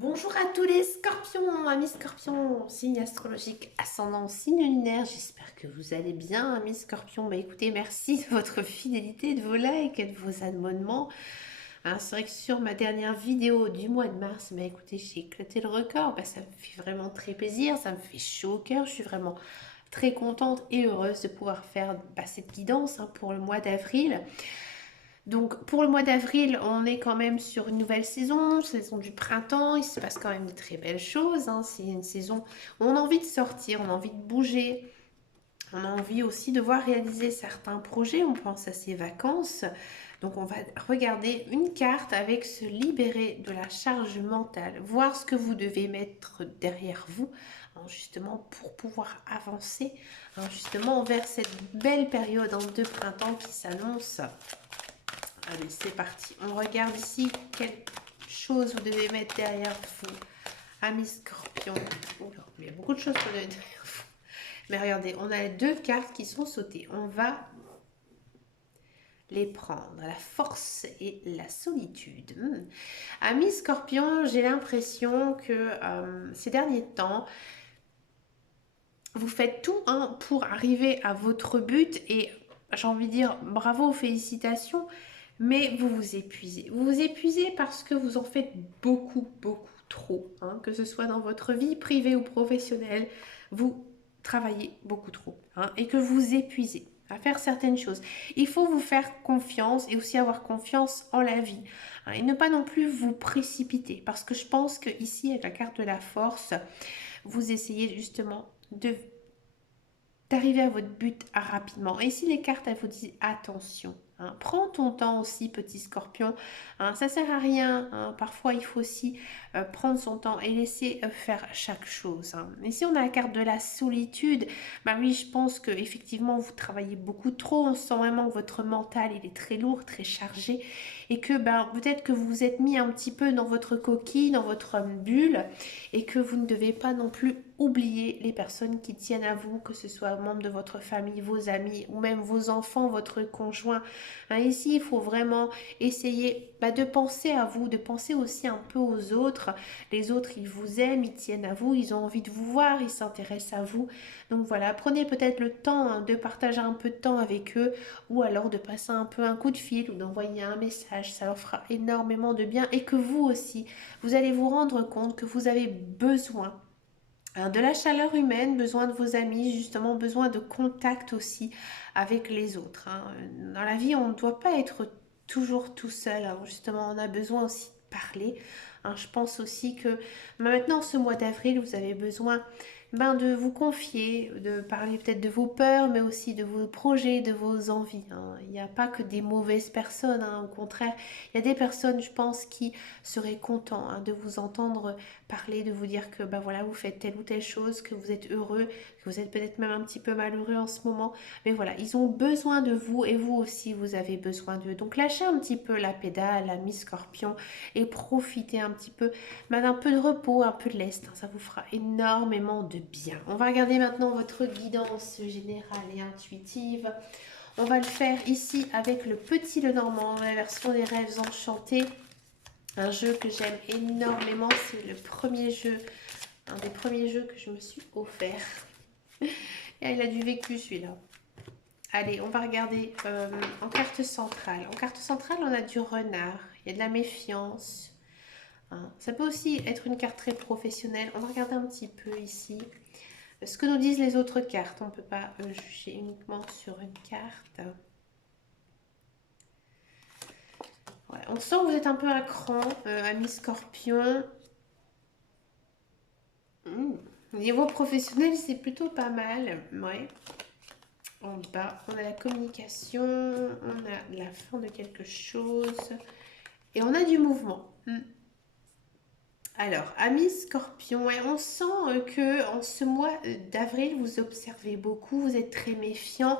Bonjour à tous les scorpions, amis scorpions, signe astrologique, ascendant, signe lunaire. J'espère que vous allez bien, amis scorpions. Bah écoutez, merci de votre fidélité, de vos likes et de vos abonnements. Hein, c'est vrai que sur ma dernière vidéo du mois de mars, bah écoutez, j'ai éclaté le record. Bah, ça me fait vraiment très plaisir, ça me fait chaud au cœur. Je suis vraiment très contente et heureuse de pouvoir faire cette guidance pour le mois d'avril. Donc pour le mois d'avril, on est quand même sur une nouvelle saison du printemps, il se passe quand même de très belles choses, hein. C'est une saison où on a envie de sortir, on a envie de bouger, on a envie aussi de voir réaliser certains projets, on pense à ses vacances. Donc on va regarder une carte avec se libérer de la charge mentale, voir ce que vous devez mettre derrière vous, hein, justement pour pouvoir avancer, hein, justement vers cette belle période de printemps qui s'annonce. Allez, c'est parti. On regarde ici quelle chose vous devez mettre derrière vous. Amis scorpion. Oula, il y a beaucoup de choses qu'on devez derrière vous. Mais regardez, on a deux cartes qui sont sautées. On va les prendre. La force et la solitude. Amis scorpion, j'ai l'impression que ces derniers temps, vous faites tout pour arriver à votre but et j'ai envie de dire bravo, félicitations, mais vous vous épuisez. Vous vous épuisez parce que vous en faites beaucoup, beaucoup trop, hein, que ce soit dans votre vie privée ou professionnelle, vous travaillez beaucoup trop, hein, et que vous épuisez à faire certaines choses. Il faut vous faire confiance et aussi avoir confiance en la vie, hein, et ne pas non plus vous précipiter parce que je pense que ici avec la carte de la force, vous essayez justement de d'arriver à votre but rapidement. Et si les cartes, elles vous disent attention, hein, prends ton temps aussi, petit scorpion, hein, ça sert à rien, hein, parfois il faut aussi prendre son temps et laisser faire chaque chose, hein. Et si on a la carte de la solitude, bah oui, je pense que effectivement vous travaillez beaucoup trop, on sent vraiment que votre mental il est très lourd, très chargé, et que peut-être que vous vous êtes mis un petit peu dans votre coquille, dans votre bulle, et que vous ne devez pas non plus oublier les personnes qui tiennent à vous, que ce soit membres de votre famille, vos amis ou même vos enfants, votre conjoint. Hein, ici, il faut vraiment essayer de penser à vous, de penser aussi un peu aux autres. Les autres, ils vous aiment, ils tiennent à vous, ils ont envie de vous voir, ils s'intéressent à vous. Donc voilà, prenez peut-être le temps de partager un peu de temps avec eux ou alors de passer un peu un coup de fil ou d'envoyer un message. Ça leur fera énormément de bien et que vous aussi, vous allez vous rendre compte que vous avez besoin de la chaleur humaine, besoin de vos amis, justement besoin de contact aussi avec les autres, hein. Dans la vie, on ne doit pas être toujours tout seul, hein. Justement, on a besoin aussi de parler, hein. Je pense aussi que maintenant, ce mois d'avril, vous avez besoin de vous confier, de parler peut-être de vos peurs, mais aussi de vos projets, de vos envies, hein. Il n'y a pas que des mauvaises personnes, hein. Au contraire, il y a des personnes, je pense, qui seraient contents de vous entendre parler, de vous dire que voilà, vous faites telle ou telle chose, que vous êtes heureux, que vous êtes peut-être même un petit peu malheureux en ce moment. Mais voilà, ils ont besoin de vous et vous aussi, vous avez besoin d'eux. Donc lâchez un petit peu la pédale, la mi-scorpion et profitez un petit peu d'un peu de repos, un peu de lest, hein. Ça vous fera énormément de bien. On va regarder maintenant votre guidance générale et intuitive. On va le faire ici avec le Petit Lenormand, la version des rêves enchantés. Un jeu que j'aime énormément, c'est le premier jeu, un des premiers jeux que je me suis offert. Et il a du vécu celui-là. Allez, on va regarder en carte centrale. En carte centrale, on a du renard, il y a de la méfiance, hein. Ça peut aussi être une carte très professionnelle. On va regarder un petit peu ici ce que nous disent les autres cartes. On ne peut pas juger uniquement sur une carte. Ouais, on sent que vous êtes un peu à cran, ami scorpion. Niveau professionnel, c'est plutôt pas mal. Ouais. En bas, on a la communication, on a la fin de quelque chose et on a du mouvement. Alors, amis scorpion, ouais, on sent que en ce mois d'avril, vous observez beaucoup, vous êtes très méfiant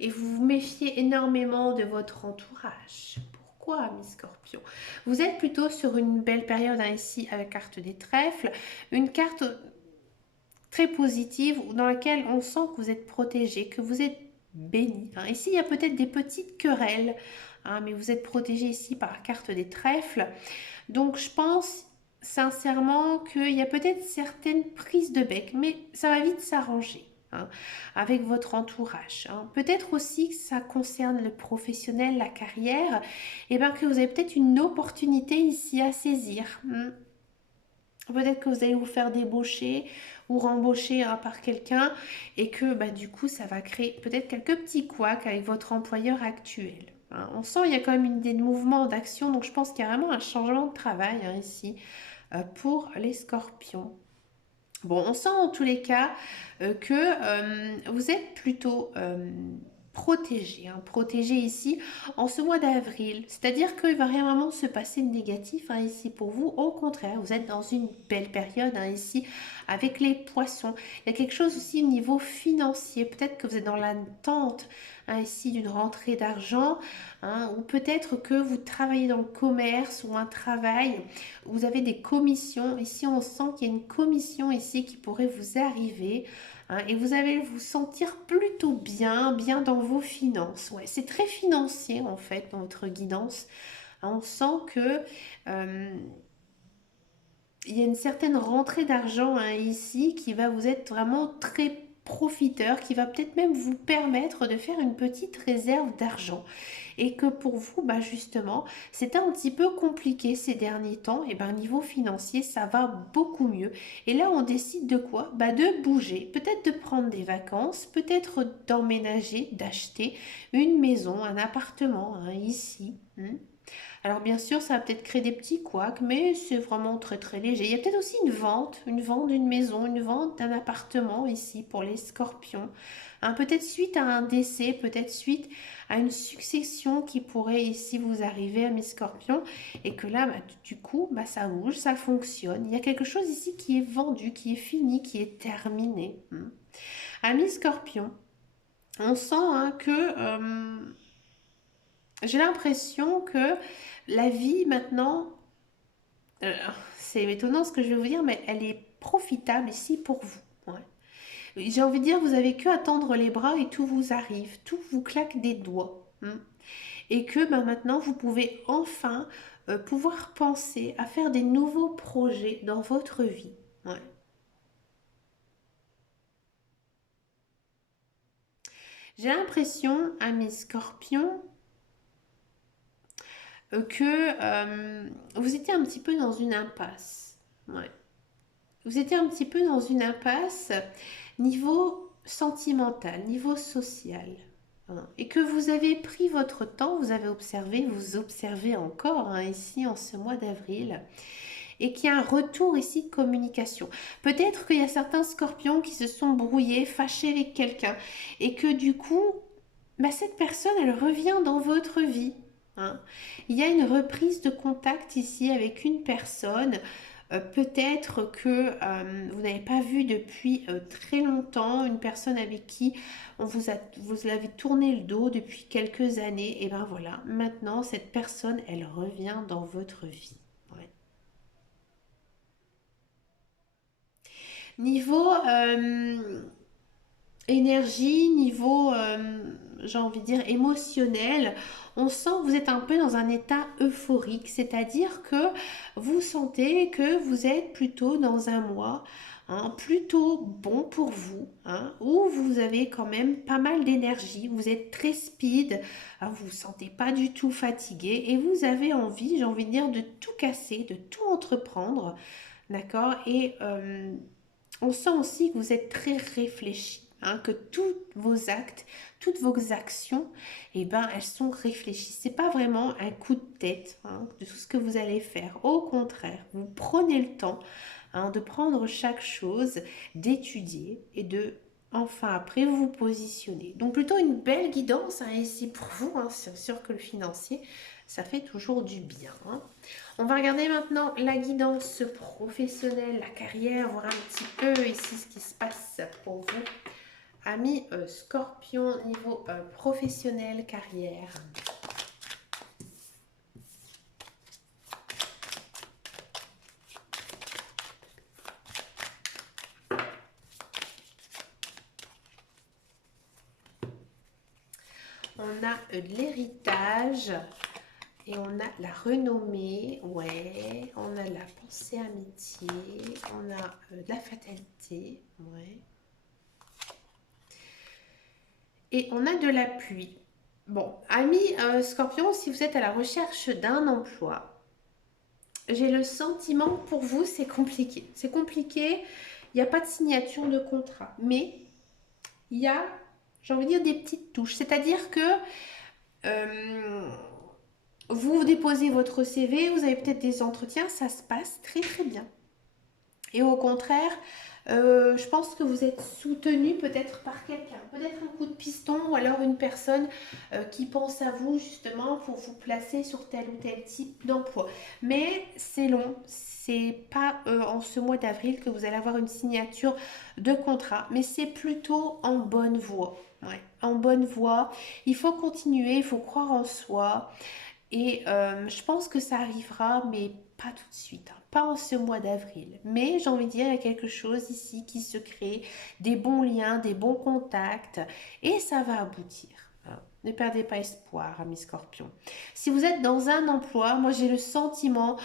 et vous vous méfiez énormément de votre entourage. Pourquoi, amis scorpion? Vous êtes plutôt sur une belle période, ici avec carte des trèfles, une carte très positive dans laquelle on sent que vous êtes protégé, que vous êtes béni, hein. Ici, il y a peut-être des petites querelles, hein, mais vous êtes protégé ici par la carte des trèfles. Donc, je pense sincèrement qu'il y a peut-être certaines prises de bec, mais ça va vite s'arranger. Hein, avec votre entourage. Hein. Peut-être aussi que ça concerne le professionnel, la carrière, et bien que vous avez peut-être une opportunité ici à saisir. Peut-être que vous allez vous faire débaucher ou rembaucher hein, par quelqu'un et que bah, du coup ça va créer peut-être quelques petits couacs avec votre employeur actuel. Hein. On sent qu'il y a quand même une idée de mouvement, d'action, donc je pense qu'il y a vraiment un changement de travail hein, ici pour les scorpions. Bon, on sent en tous les cas que vous êtes plutôt protégé, hein, protégé ici en ce mois d'avril. C'est-à-dire qu'il ne va rien vraiment se passer de négatif hein, ici pour vous. Au contraire, vous êtes dans une belle période hein, ici avec les poissons. Il y a quelque chose aussi au niveau financier. Peut-être que vous êtes dans l'attente hein, ici d'une rentrée d'argent hein, ou peut-être que vous travaillez dans le commerce ou un travail vous avez des commissions. Ici, on sent qu'il y a une commission ici qui pourrait vous arriver. Hein, et vous allez vous sentir plutôt bien, bien dans vos finances. Ouais, c'est très financier en fait dans votre guidance. Hein, on sent que il y a une certaine rentrée d'argent hein, ici qui va vous être vraiment très profiteur, qui va peut-être même vous permettre de faire une petite réserve d'argent. Et que pour vous, bah justement, c'était un petit peu compliqué ces derniers temps, et ben niveau financier, ça va beaucoup mieux. Et là, on décide de quoi? Bah de bouger, peut-être de prendre des vacances, peut-être d'emménager, d'acheter une maison, un appartement hein, ici. Alors bien sûr, ça va peut-être créer des petits couacs, mais c'est vraiment très très léger. Il y a peut-être aussi une vente d'une maison, une vente d'un appartement ici pour les scorpions. Hein, peut-être suite à un décès, peut-être suite à une succession qui pourrait ici vous arriver à mes scorpions. Et que là, bah, du coup, bah, ça bouge, ça fonctionne. Il y a quelque chose ici qui est vendu, qui est fini, qui est terminé. Amis scorpions, on sent hein, que... j'ai l'impression que la vie maintenant, euh, c'est étonnant ce que je vais vous dire, mais elle est profitable ici pour vous. Ouais. J'ai envie de dire, vous avez que à tendre les bras et tout vous arrive, tout vous claque des doigts. Et que ben, maintenant, vous pouvez enfin pouvoir penser à faire des nouveaux projets dans votre vie. Ouais. J'ai l'impression, à mes scorpions, que vous étiez un petit peu dans une impasse. Ouais. Vous étiez un petit peu dans une impasse niveau sentimental, niveau social. Hein, et que vous avez pris votre temps, vous avez observé, vous observez encore hein, ici en ce mois d'avril, et qu'il y a un retour ici de communication. Peut-être qu'il y a certains scorpions qui se sont brouillés, fâchés avec quelqu'un, et que du coup, bah, cette personne, elle revient dans votre vie. Hein. Il y a une reprise de contact ici avec une personne peut-être que vous n'avez pas vu depuis très longtemps une personne avec qui vous l'avez tourné le dos depuis quelques années. Et ben voilà, maintenant cette personne, elle revient dans votre vie. Ouais. Niveau énergie, niveau, j'ai envie de dire, émotionnel, on sent que vous êtes un peu dans un état euphorique, c'est-à-dire que vous sentez que vous êtes plutôt dans un mois hein, plutôt bon pour vous, hein, où vous avez quand même pas mal d'énergie, vous êtes très speed, hein, vous ne vous sentez pas du tout fatigué et vous avez envie, j'ai envie de dire, de tout casser, de tout entreprendre, d'accord? Et on sent aussi que vous êtes très réfléchi. Hein, que tous vos actes, toutes vos actions, eh ben, elles sont réfléchies. C'est pas vraiment un coup de tête hein, de tout ce que vous allez faire. Au contraire, vous prenez le temps hein, de prendre chaque chose, d'étudier et de enfin après vous positionner. Donc plutôt une belle guidance hein, ici pour vous. Hein, c'est sûr que le financier, ça fait toujours du bien. Hein. On va regarder maintenant la guidance professionnelle, la carrière, voir un petit peu ici ce qui se passe pour vous. Amis Scorpion, niveau professionnel, carrière. On a l'héritage Et on a la renommée, ouais. On a la pensée amitié. On a de la fatalité, ouais. Et on a de la pluie. Bon, amis Scorpion, si vous êtes à la recherche d'un emploi, j'ai le sentiment pour vous, c'est compliqué. C'est compliqué, il n'y a pas de signature de contrat. Mais il y a, j'ai envie de dire, des petites touches. C'est-à-dire que euh, vous déposez votre CV, vous avez peut-être des entretiens, ça se passe très très bien. Et au contraire, je pense que vous êtes soutenu peut-être par quelqu'un, peut-être un coup de piston ou alors une personne qui pense à vous justement pour vous placer sur tel ou tel type d'emploi. Mais c'est long, c'est pas en ce mois d'avril que vous allez avoir une signature de contrat, mais c'est plutôt en bonne voie. Ouais, en bonne voie. Il faut continuer, il faut croire en soi. Et je pense que ça arrivera, mais pas tout de suite, hein, pas en ce mois d'avril. Mais j'ai envie de dire, il y a quelque chose ici qui se crée, des bons liens, des bons contacts, et ça va aboutir, hein. Ne perdez pas espoir, amis scorpions. Si vous êtes dans un emploi, moi j'ai le sentiment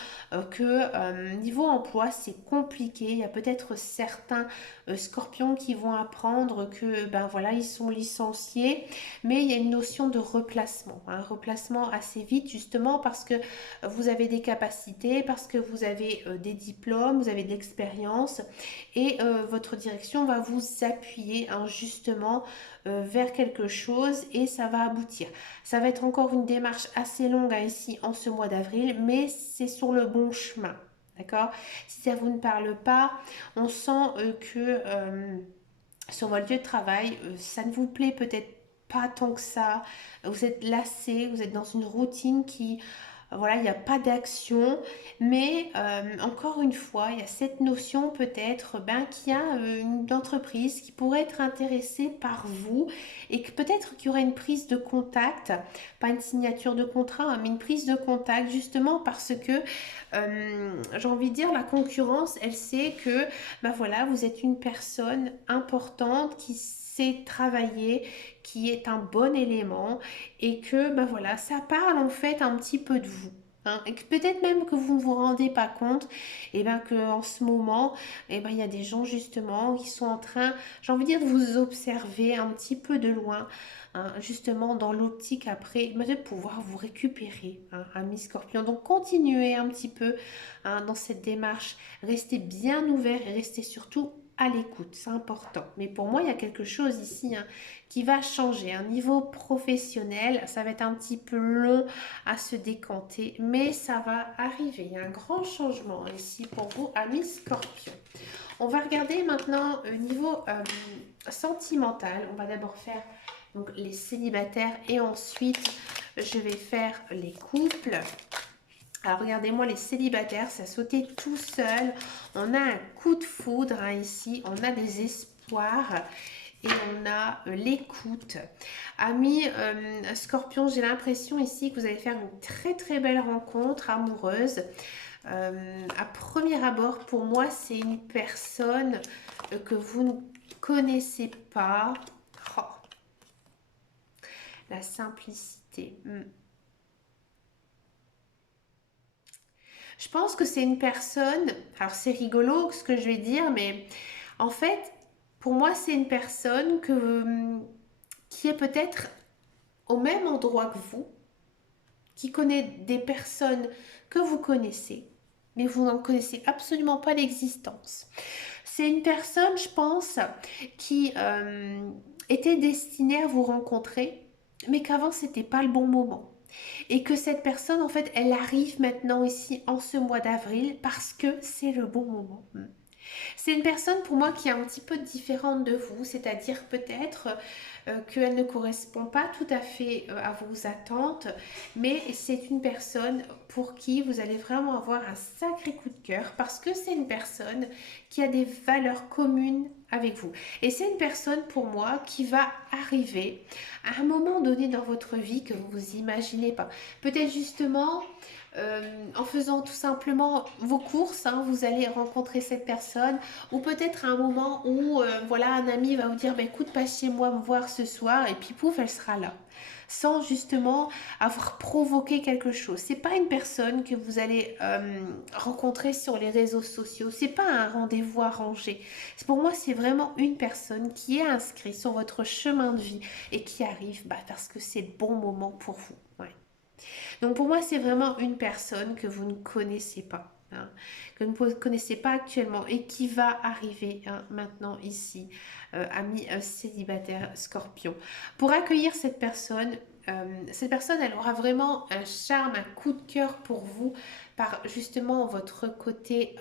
que niveau emploi, c'est compliqué. Il y a peut-être certains scorpions qui vont apprendre que ben voilà, ils sont licenciés, mais il y a une notion de replacement, un replacement assez vite justement parce que vous avez des capacités, parce que vous avez des diplômes, vous avez de l'expérience et votre direction va vous appuyer hein, justement vers quelque chose et ça va aboutir. Ça va être encore une démarche assez longue hein, ici en ce mois d'avril, mais c'est sur le bon chemin. D'accord? Si ça vous ne parle pas, on sent sur votre lieu de travail, ça ne vous plaît peut-être pas tant que ça, vous êtes lassé, vous êtes dans une routine qui, voilà, il n'y a pas d'action, mais encore une fois, il y a cette notion peut-être ben, qu'il y a une entreprise qui pourrait être intéressée par vous et que peut-être qu'il y aurait une prise de contact, pas une signature de contrat, hein, mais une prise de contact justement parce que j'ai envie de dire la concurrence, elle sait que ben voilà, vous êtes une personne importante qui sait travailler, qui est un bon élément et que ben voilà, ça parle en fait un petit peu de vous. Hein, et que peut-être même que vous ne vous rendez pas compte et ben que en ce moment et ben il y a des gens justement qui sont en train j'ai envie de dire de vous observer un petit peu de loin hein, justement dans l'optique après ben, de pouvoir vous récupérer hein, ami scorpion donc continuez un petit peu hein, dans cette démarche restez bien ouvert et restez surtout à l'écoute, c'est important. Mais pour moi, il y a quelque chose ici hein, qui va changer. Un niveau professionnel, ça va être un petit peu long à se décanter, mais ça va arriver. Il y a un grand changement ici pour vous, amis scorpions. On va regarder maintenant au niveau sentimental. On va d'abord faire donc, les célibataires et ensuite je vais faire les couples. Alors regardez-moi les célibataires, ça sautait tout seul. On a un coup de foudre hein, ici, on a des espoirs et on a l'écoute. Amis Scorpion, j'ai l'impression ici que vous allez faire une très très belle rencontre amoureuse. À premier abord, pour moi, c'est une personne que vous ne connaissez pas. Oh, la simplicité. Je pense que c'est une personne, alors c'est rigolo ce que je vais dire, mais en fait, pour moi, c'est une personne qui est peut-être au même endroit que vous, qui connaît des personnes que vous connaissez, mais vous n'en connaissez absolument pas l'existence. C'est une personne, je pense, qui était destinée à vous rencontrer, mais qu'avant, c'était pas le bon moment. Et que cette personne, en fait, elle arrive maintenant ici en ce mois d'avril parce que c'est le bon moment. C'est une personne pour moi qui est un petit peu différente de vous, c'est-à-dire peut-être qu'elle ne correspond pas tout à fait à vos attentes, mais c'est une personne pour qui vous allez vraiment avoir un sacré coup de cœur parce que c'est une personne qui a des valeurs communes avec vous. Et c'est une personne pour moi qui va arriver à un moment donné dans votre vie que vous vous imaginez pas. Peut-être justement en faisant tout simplement vos courses, hein, vous allez rencontrer cette personne, ou peut-être à un moment où voilà, un ami va vous dire bah, écoute, passe chez moi me voir ce soir, et puis pouf, elle sera là. Sans justement avoir provoqué quelque chose. C'est pas une personne que vous allez rencontrer sur les réseaux sociaux. C'est pas un rendez-vous arrangé. Pour moi, c'est vraiment une personne qui est inscrite sur votre chemin de vie et qui arrive bah, parce que c'est le bon moment pour vous. Ouais. Donc pour moi, c'est vraiment une personne que vous ne connaissez pas, hein, que vous ne connaissez pas actuellement et qui va arriver hein, maintenant ici, ami célibataire scorpion. Pour accueillir cette personne, elle aura vraiment un charme, un coup de cœur pour vous par justement votre côté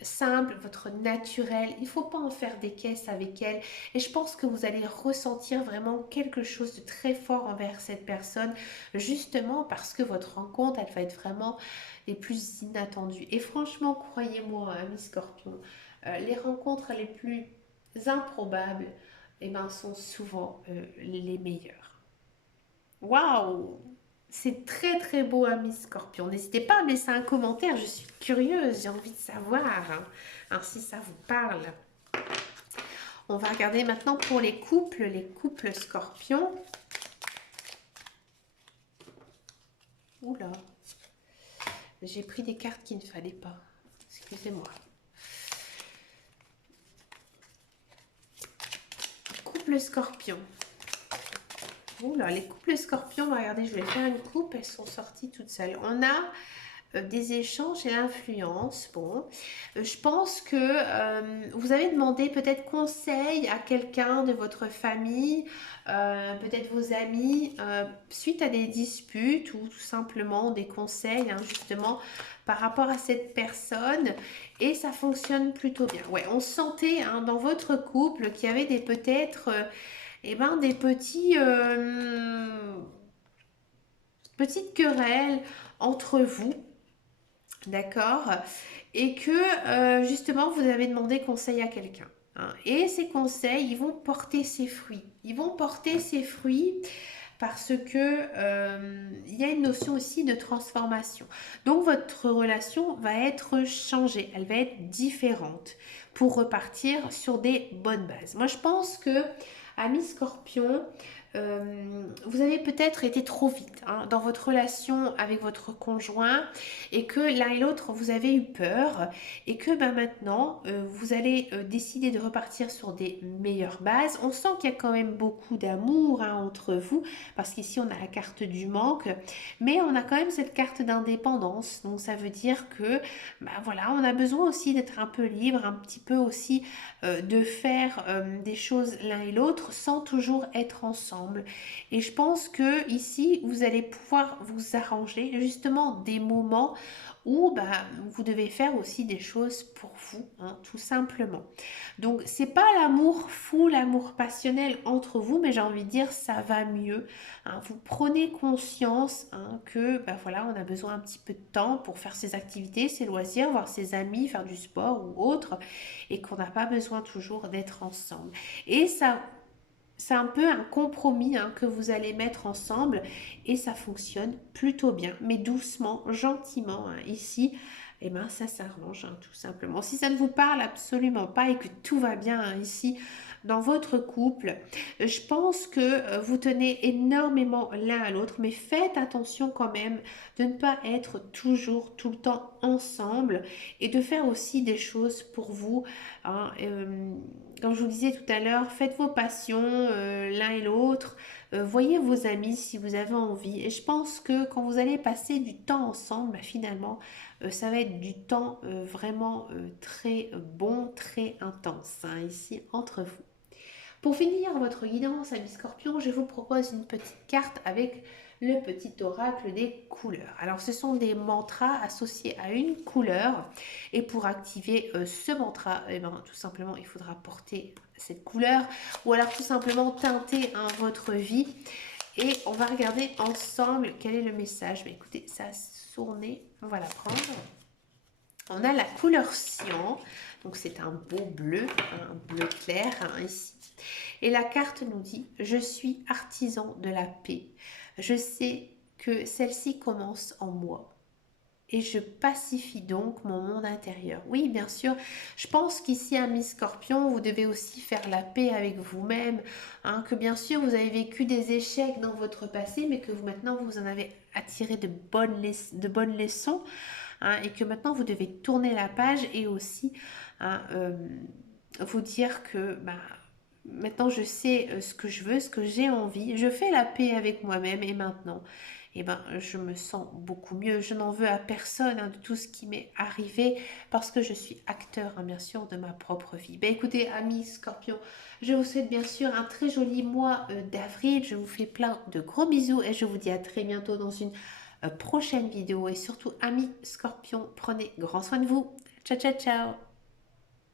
simple, votre naturel. Il ne faut pas en faire des caisses avec elle. Et je pense que vous allez ressentir vraiment quelque chose de très fort envers cette personne justement parce que votre rencontre, elle va être vraiment les plus inattendues. Et franchement, croyez-moi, ami Scorpion, les rencontres les plus improbables, eh ben, sont souvent les meilleures. Waouh! C'est très très beau, ami Scorpion. N'hésitez pas à me laisser un commentaire, je suis curieuse, j'ai envie de savoir hein, si ça vous parle. On va regarder maintenant pour les couples Scorpion. Oula, j'ai pris des cartes qu'il ne fallait pas. Excusez-moi. Couple Scorpion. Oula, les couples Scorpions, regardez, je vais faire une coupe, elles sont sorties toutes seules. On a des échanges et l'influence. Bon, je pense que vous avez demandé peut-être conseil à quelqu'un de votre famille, peut-être vos amis, suite à des disputes ou tout simplement des conseils, hein, justement, par rapport à cette personne. Et ça fonctionne plutôt bien. Ouais, on sentait hein, dans votre couple qu'il y avait des peut-être... eh ben, des petites querelles entre vous, d'accord? Et que justement vous avez demandé conseil à quelqu'un, hein. Et ces conseils, ils vont porter ses fruits. Ils vont porter ses fruits parce que il y a une notion aussi de transformation. Donc votre relation va être changée, elle va être différente pour repartir sur des bonnes bases. Moi je pense que ami Scorpion, vous avez peut-être été trop vite hein, dans votre relation avec votre conjoint et que l'un et l'autre vous avez eu peur et que ben, maintenant vous allez décider de repartir sur des meilleures bases. On sent qu'il y a quand même beaucoup d'amour hein, entre vous parce qu'ici on a la carte du manque mais on a quand même cette carte d'indépendance, donc ça veut dire que ben, voilà, on a besoin aussi d'être un peu libre, un petit peu aussi de faire des choses l'un et l'autre sans toujours être ensemble. Et je pense que ici, vous allez pouvoir vous arranger justement des moments où bah, vous devez faire aussi des choses pour vous, hein, tout simplement. Donc, c'est pas l'amour fou, l'amour passionnel entre vous, mais j'ai envie de dire ça va mieux, hein. Vous prenez conscience hein, que bah, voilà, on a besoin un petit peu de temps pour faire ses activités, ses loisirs, voir ses amis, faire du sport ou autre, et qu'on n'a pas besoin toujours d'être ensemble. Et ça, c'est un peu un compromis hein, que vous allez mettre ensemble et ça fonctionne plutôt bien, mais doucement, gentiment. Hein. Ici, eh ben, ça s'arrange hein, tout simplement. Si ça ne vous parle absolument pas et que tout va bien hein, ici dans votre couple, je pense que vous tenez énormément l'un à l'autre, mais faites attention quand même de ne pas être toujours tout le temps ensemble et de faire aussi des choses pour vous. Hein, comme je vous disais tout à l'heure, faites vos passions l'un et l'autre. Voyez vos amis si vous avez envie. Et je pense que quand vous allez passer du temps ensemble, bah, finalement, ça va être du temps vraiment très bon, très intense hein, ici entre vous. Pour finir votre guidance, ami Scorpion, je vous propose une petite carte avec le petit oracle des couleurs. Alors, ce sont des mantras associés à une couleur. Et pour activer ce mantra, eh ben, tout simplement, il faudra porter cette couleur ou alors tout simplement teinter hein, votre vie. Et on va regarder ensemble quel est le message. Mais écoutez, ça a tourné. On va la prendre. On a la couleur cyan. Donc, c'est un beau bleu, un bleu clair hein, ici. Et la carte nous dit « Je suis artisan de la paix. Je sais que celle-ci commence en moi. et je pacifie donc mon monde intérieur. Oui, bien sûr, je pense qu'ici, amis Scorpion, vous devez aussi faire la paix avec vous-même, hein, que bien sûr, vous avez vécu des échecs dans votre passé, mais que vous maintenant, vous en avez attiré de bonnes leçons, hein, et que maintenant, vous devez tourner la page et aussi hein, vous dire que bah, maintenant je sais ce que je veux, ce que j'ai envie, je fais la paix avec moi-même et maintenant, eh ben, je me sens beaucoup mieux. Je n'en veux à personne hein, de tout ce qui m'est arrivé parce que je suis acteur, hein, bien sûr, de ma propre vie. Ben, écoutez, amis Scorpion, je vous souhaite bien sûr un très joli mois d'avril. Je vous fais plein de gros bisous et je vous dis à très bientôt dans une prochaine vidéo. Et surtout, amis Scorpion, prenez grand soin de vous. Ciao, ciao, ciao.